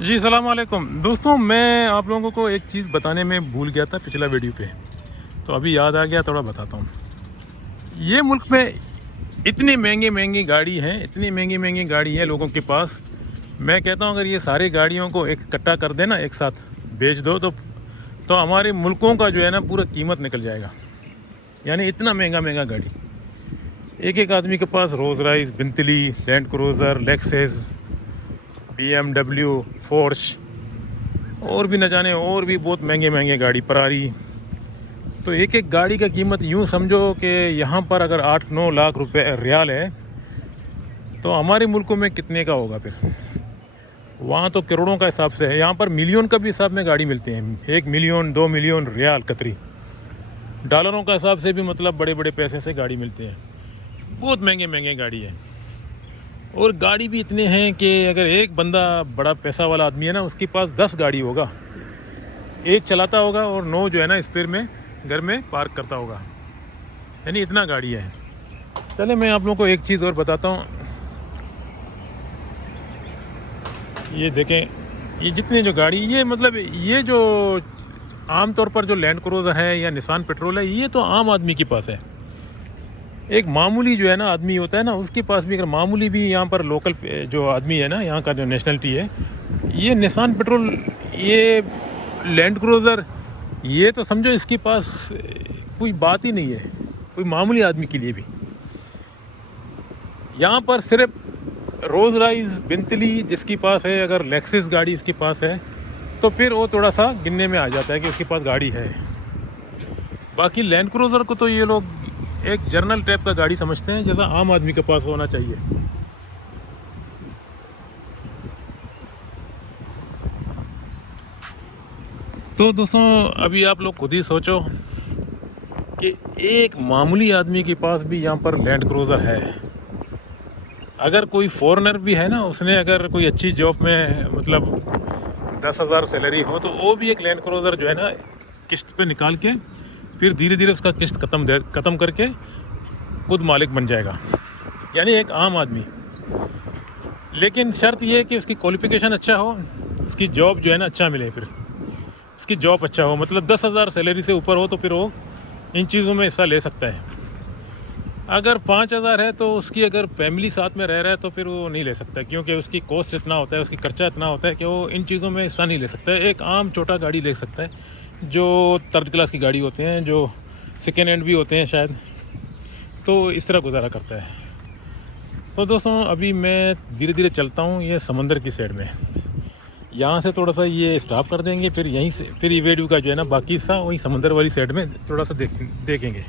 जी सलाम अलैकुम दोस्तों, मैं आप लोगों को एक चीज़ बताने में भूल गया था पिछला वीडियो पे, तो अभी याद आ गया, थोड़ा बताता हूँ। ये मुल्क में इतनी महंगी महंगी गाड़ी हैं, इतनी महंगी महंगी गाड़ी है लोगों के पास। मैं कहता हूँ अगर ये सारी गाड़ियों को इकट्ठा कर देना, एक साथ बेच दो तो हमारे मुल्कों का जो है ना पूरा कीमत निकल जाएगा। यानी इतना महंगा महंगा गाड़ी, एक एक आदमी के पास Rolls Royce, Bentley, Land Cruiser, Lexus, BMW, फोर्स और भी न जाने और भी बहुत महंगे महंगे गाड़ी, फरारी। तो एक एक गाड़ी का कीमत यूँ समझो कि यहाँ पर अगर 8-9 लाख रुपए रियाल है तो हमारे मुल्कों में कितने का होगा फिर। वहाँ तो करोड़ों का हिसाब से है, यहाँ पर मिलियन का भी हिसाब में गाड़ी मिलती हैं। 1 मिलियन 2 मिलियन रियाल कतरी, डॉलरों का हिसाब से भी मतलब बड़े बड़े पैसे से गाड़ी मिलती है। बहुत महंगे महंगे गाड़ी है और गाड़ी भी इतने हैं कि अगर एक बंदा बड़ा पैसा वाला आदमी है ना, उसके पास 10 गाड़ी होगा, एक चलाता होगा और 9 जो है ना स्पेयर में घर में पार्क करता होगा। यानी इतना गाड़ी है। चले मैं आप लोगों को एक चीज़ और बताता हूँ। ये देखें, ये जितने जो गाड़ी, ये मतलब ये जो आम तौर पर जो लैंड क्रूज़र है या निसान पेट्रोल है, ये तो आम आदमी के पास है। एक मामूली जो है ना आदमी होता है ना, उसके पास भी अगर मामूली भी यहाँ पर लोकल जो आदमी है ना, यहाँ का जो नेशनलिटी है, ये निसान पेट्रोल, ये लैंड क्रूज़र, ये तो समझो इसके पास कोई बात ही नहीं है, कोई मामूली आदमी के लिए भी। यहाँ पर सिर्फ रोज़ राइस, बेंटली जिसके पास है, अगर लेक्सस गाड़ी इसके पास है तो फिर वो थोड़ा सा गिनने में आ जाता है कि उसके पास गाड़ी है। बाकी लैंड क्रूज़र को तो ये लोग एक जर्नल टाइप का गाड़ी समझते हैं, जैसा आम आदमी के पास होना चाहिए। तो दोस्तों, अभी आप लोग खुद ही सोचो कि एक मामूली आदमी के पास भी यहाँ पर लैंड क्रूज़र है। अगर कोई फॉरेनर भी है ना, उसने अगर कोई अच्छी जॉब में मतलब 10,000 सैलरी हो, तो वो भी एक लैंड क्रूज़र जो है ना किस्त पे निकाल के फिर धीरे धीरे उसका किस्त ख़त्म करके खुद मालिक बन जाएगा। यानी एक आम आदमी। लेकिन शर्त ये है कि उसकी क्वालिफ़िकेशन अच्छा हो, उसकी जॉब जो है ना अच्छा मिले, फिर उसकी जॉब अच्छा हो, मतलब 10,000 सैलरी से ऊपर हो तो फिर वो इन चीज़ों में हिस्सा ले सकता है। अगर 5,000 है तो उसकी अगर फैमिली साथ में रह रहा है तो फिर वो नहीं ले सकता, क्योंकि उसकी कॉस्ट इतना होता है, उसकी खर्चा इतना होता है कि वो इन चीज़ों में हिस्सा नहीं ले सकता है। एक आम छोटा गाड़ी ले सकता है, जो थर्ड क्लास की गाड़ी होते हैं, जो सेकेंड हैंड भी होते हैं शायद, तो इस तरह गुजारा करता है। तो दोस्तों, अभी मैं धीरे धीरे चलता हूँ ये समंदर की साइड में। यहाँ से थोड़ा सा ये स्टॉप कर देंगे, फिर यहीं से फिर ये वीडियो का जो है ना बाकी हिस्सा वही समंदर वाली साइड में थोड़ा सा देखेंगे।